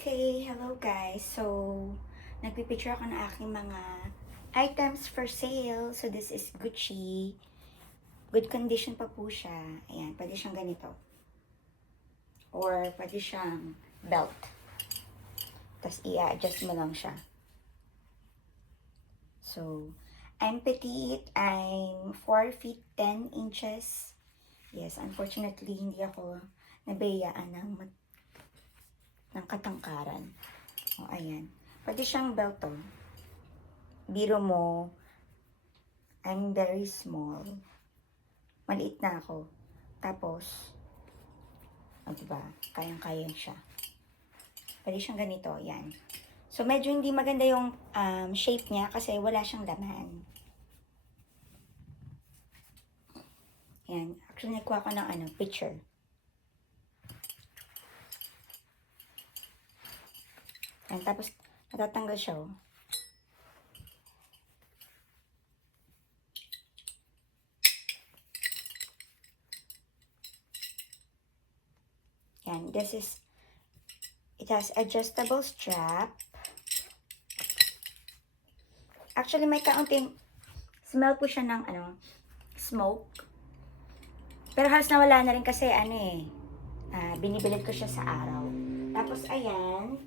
Okay, hello guys. So, nagpipicture ako ng aking mga items for sale. So, this is Gucci. Good condition pa po siya. Ayan, pwede siyang ganito. Or, pwede siyang belt. Tapos, i-adjust mo lang siya. So, I'm petite. I'm 4 feet 10 inches. Yes, unfortunately, hindi ako nabiyaan ng katangkaran. O, ayan. Pwede siyang belt to. Biro mo, I'm very small. Maliit na ako. Tapos, diba? Kayang-kaya siya. Pwede siyang ganito. Yan. So, medyo hindi maganda yung shape niya kasi wala siyang laman. Yan. Actually, nakuha ko ng picture. Yan. Tapos, natatanggal siya. Oh. Yan. It has adjustable strap. Actually, may kaunting smell po siya ng smoke. Pero halos nawala na rin kasi binibilid ko siya sa araw. Tapos ayan,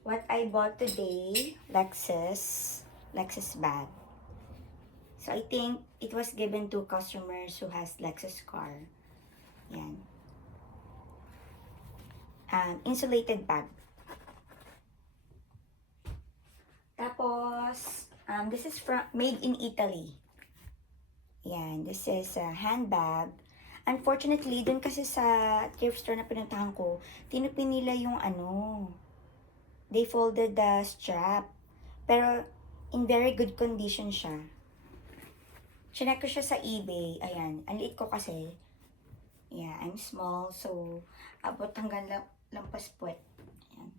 what I bought today, Lexus bag. So I think it was given to customers who has Lexus car. Yan. Insulated bag. Tapos, this is made in Italy. Yan, this is a handbag. Unfortunately, dun kasi sa thrift store na pinuntahan ko, tinupin nila yung they folded the strap. Pero, in very good condition siya. Chinek ko siya sa eBay. Ayan, ang liit ko kasi. Yeah, I'm small, so abot hanggang lampas puwet. Ayan.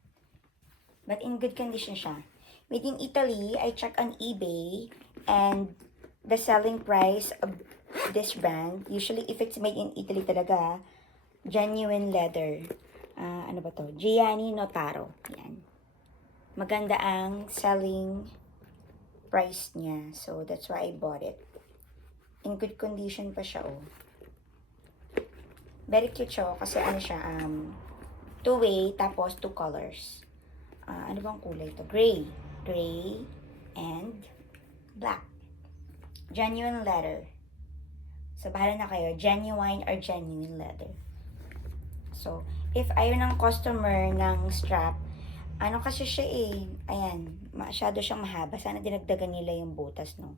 But in good condition siya. Made in Italy, I checked on eBay, and the selling price of this brand, usually if it's made in Italy talaga, genuine leather. Ano ba to? Gianni Notaro. Yan. Maganda ang selling price niya. So, that's why I bought it. In good condition pa siya, oh. Very cute siya, kasi siya, two-way, tapos two colors. Ano bang kulay to? Gray, and black. Genuine leather. So, bahala na kayo, genuine or genuine leather. So, if ayaw ng customer ng strap, kasi siya ayan, masyado siyang mahaba. Sana dinagdagan nila yung butas, no?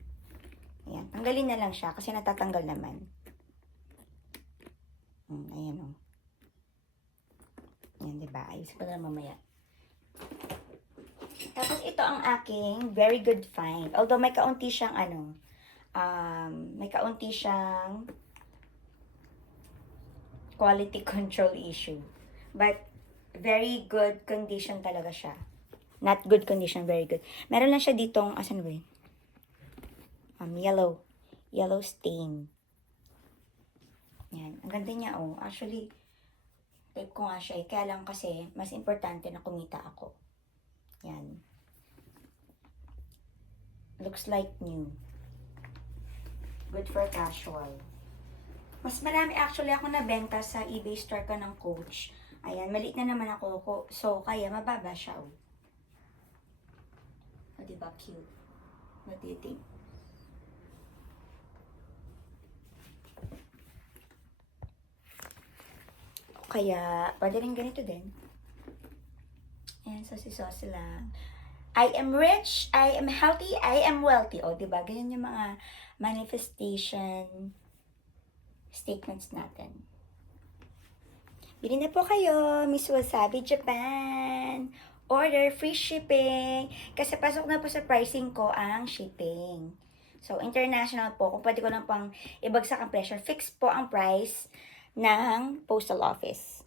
Ayan, tanggalin na lang siya kasi natatanggal naman. Ayan, oh. Ayan, diba? Ayos ko na mamaya. Tapos, ito ang aking very good find. Although, may kaunti siyang quality control issue. But, very good condition talaga siya. Not good condition, very good. Meron lang siya ditong, asan ba yun? Yellow stain. Yan. Ang ganda niya, oh. Actually, type ko nga siya. Kaya lang kasi, mas importante na kumita ako. Yan. Looks like new. Good for casual. Mas marami actually ako nabenta sa eBay store ko ng Coach. Ayan, maliit na naman ako. So, kaya mababa siya, oh. O, diba? Cute. What do you think? Kaya, pwede rin ganito din. Ayan, sauce lang. I am rich, I am healthy, I am wealthy. O, diba? Ganyan yung mga manifestation statements natin. Bili na po kayo, Miss Wasabi Japan. Order, free shipping. Kasi pasok na po sa pricing ko ang shipping. So, international po. Kung pwede ko lang pang ibagsak ang presyo, fix po ang price ng postal office.